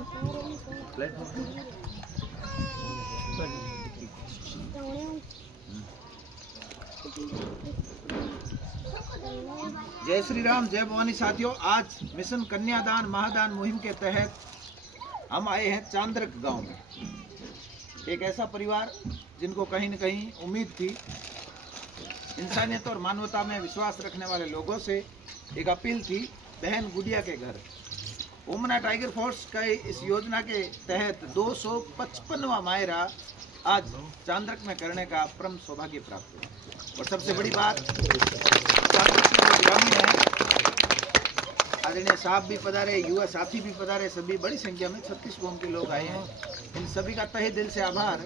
जय श्री राम, जय भवानी। साथियों, आज मिशन कन्यादान महादान मुहिम के तहत हम आए हैं चांद्रक गांव में। एक ऐसा परिवार जिनको कहीं न कहीं उम्मीद थी, इंसानियत और मानवता में विश्वास रखने वाले लोगों से एक अपील थी। बहन गुड़िया के घर ओमना टाइगर फोर्स का इस योजना के तहत 255वां मायरा आज चांद्रक में करने का परम सौभाग्य प्राप्त हुआ। और सबसे बड़ी बात, ग्रामीण है, आदरणीय साहब भी पधारे, युवा साथी भी पधारे, सभी बड़ी संख्या में 36 गांव के लोग आए हैं। इन सभी का तहे दिल से आभार।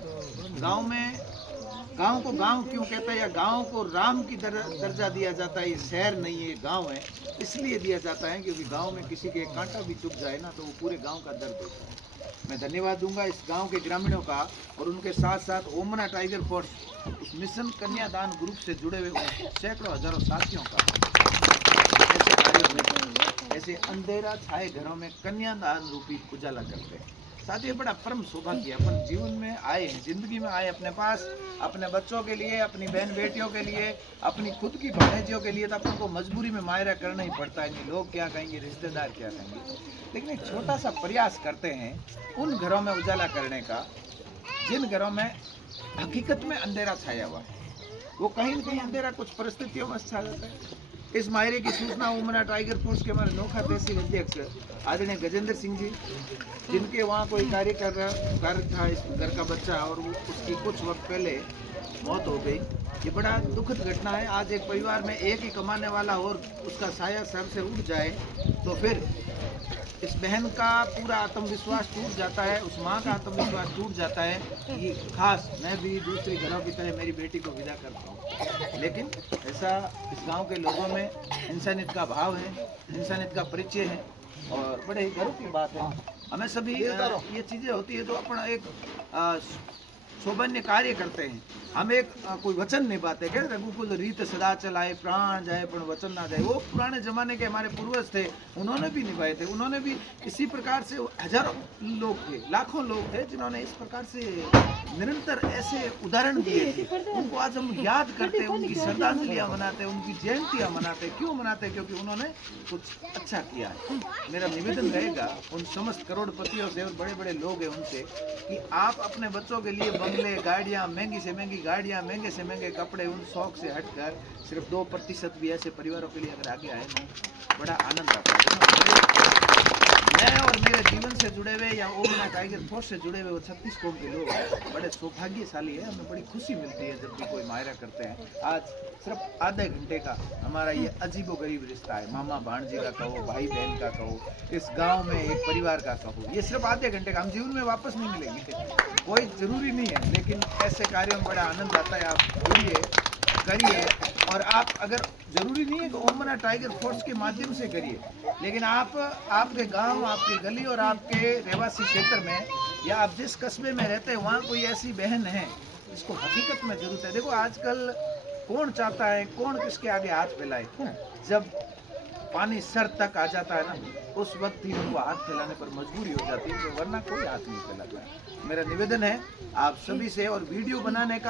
गांव को गांव क्यों कहते हैं, या गांव को राम की दर्जा दिया जाता है। ये शहर नहीं है, गांव है, इसलिए दिया जाता है क्योंकि गांव में किसी के कांटा भी चुभ जाए ना तो वो पूरे गांव का दर्द होता है। मैं धन्यवाद दूंगा इस गांव के ग्रामीणों का और उनके साथ साथ ओमना टाइगर फोर्स उस मिशन कन्यादान ग्रुप से जुड़े हुए सैकड़ों हजारों साथियों का। ऐसे कार्यों में, ऐसे अंधेरा छाए घरों में कन्यादान रूपी उजाला करते हैं। साथियों, बड़ा परम सौभाग्य अपन जीवन में आए, जिंदगी में आए, अपने पास अपने बच्चों के लिए, अपनी बहन बेटियों के लिए, अपनी खुद की भाणेजियों के लिए तो अपन को मजबूरी में मायरा करना ही पड़ता है। नहीं लोग क्या कहेंगे, रिश्तेदार क्या कहेंगे, लेकिन एक छोटा सा प्रयास करते हैं उन घरों में उजाला करने का जिन घरों में हकीकत में अंधेरा छाया हुआ है। वो कहीं न कहीं अंधेरा कुछ परिस्थितियों में छा जाता है। इस मायरे की सूचना ओमना टाइगर फोर्स के हमारे नोखा तहसील अध्यक्ष आदरणीय गजेंद्र सिंह जी, जिनके वहाँ कोई कार्य था, इस घर का बच्चा, और वो उसकी कुछ वक्त पहले मौत हो गई। ये बड़ा दुखद घटना है। आज एक परिवार में एक ही कमाने वाला और उसका साया सर से उठ जाए तो फिर इस बहन का पूरा आत्मविश्वास टूट जाता है, उस माँ का आत्मविश्वास टूट जाता है कि खास मैं भी दूसरी घरों की तरह मेरी बेटी को विदा करता हूँ। लेकिन ऐसा इस गांव के लोगों में इंसानियत का भाव है, इंसानियत का परिचय है और बड़े गर्व की बात है। हमें सभी ये चीज़ें होती है तो अपना एक सौभाग्य कार्य करते हैं। हम एक कोई वचन नहीं पाते, कहते रघुकुल रीत सदा चलाए, प्राण जाए पर वचन ना जाए। वो पुराने जमाने के हमारे पूर्वज थे, उन्होंने भी निभाए थे। उन्होंने भी इसी प्रकार से, हजारों लोग थे, लाखों लोग थे जिन्होंने इस प्रकार से निरंतर ऐसे उदाहरण दिए थे। उनको आज हम याद करते, उनकी श्रद्धांजलियाँ मनाते, उनकी जयंतियाँ मनाते। क्यों मनाते? क्योंकि उन्होंने कुछ अच्छा किया है। मेरा निवेदन रहेगा उन समस्त करोड़पतियों से और बड़े बड़े लोग हैं उनसे कि आप अपने बच्चों के लिए बंगले, गाड़ियाँ, महंगी से महंगी गाड़ियाँ, महंगे से महंगे कपड़े, उन शौक से हटकर सिर्फ 2% भी ऐसे परिवारों के लिए अगर आगे आए ना, बड़ा आनंद आता है। मैं और मेरे जीवन से जुड़े हुए या ओमना टाइगर फोर्स से जुड़े हुए वो 36 कौम के लोग बड़े सौभाग्यशाली है। हमें बड़ी खुशी मिलती है जब भी कोई मायरा करते हैं। आज सिर्फ आधे घंटे का हमारा ये अजीबोगरीब रिश्ता है। मामा भांजी का कहो, भाई बहन का कहो, इस गांव में एक परिवार का कहो, ये सिर्फ आधे घंटे का। हम जीवन में वापस नहीं मिलेंगे, कोई ज़रूरी नहीं है, लेकिन ऐसे कार्यों में बड़ा आनंद आता है। आप जुड़िए, करिए, और आप अगर ज़रूरी नहीं है कि ओमना टाइगर फोर्स के माध्यम से करिए, लेकिन आप आपके गांव, आपकी गली और आपके रहवासी क्षेत्र में या आप जिस कस्बे में रहते हैं वहाँ कोई ऐसी बहन है जिसको हकीकत में ज़रूरत है। देखो आजकल कौन चाहता है, कौन किसके आगे हाथ फैलाए? जब पानी सर तक आ जाता है ना, उस वक्त ही उनको हाथ फैलाने पर मजबूरी हो जाती है, तो वरना कोई हाथ नहीं फैलाता है। मेरा निवेदन है आप सभी से, और वीडियो बनाने का